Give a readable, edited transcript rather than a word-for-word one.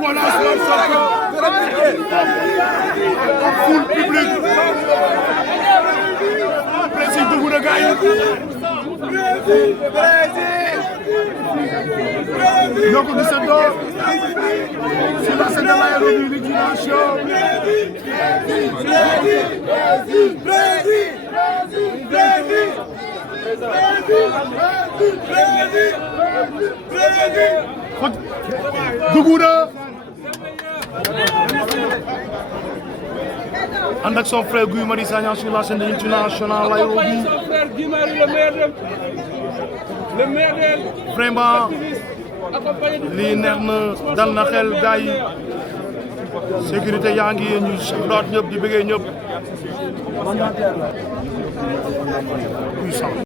Voilà Ousmane Sonko. Foule publique. Président dugg na gars yi. ñoo ko gisandoo sur la scène de l'aérodrome de Ziguinchor. dugg na ànd ak son frère Guy Marius Sagna sur la scène de l'international l'aérodrome. Vraiment lii neex na dal na xel gars yi sécurité yaa ngi ñu doot ñëpp di bëggee ñëpp.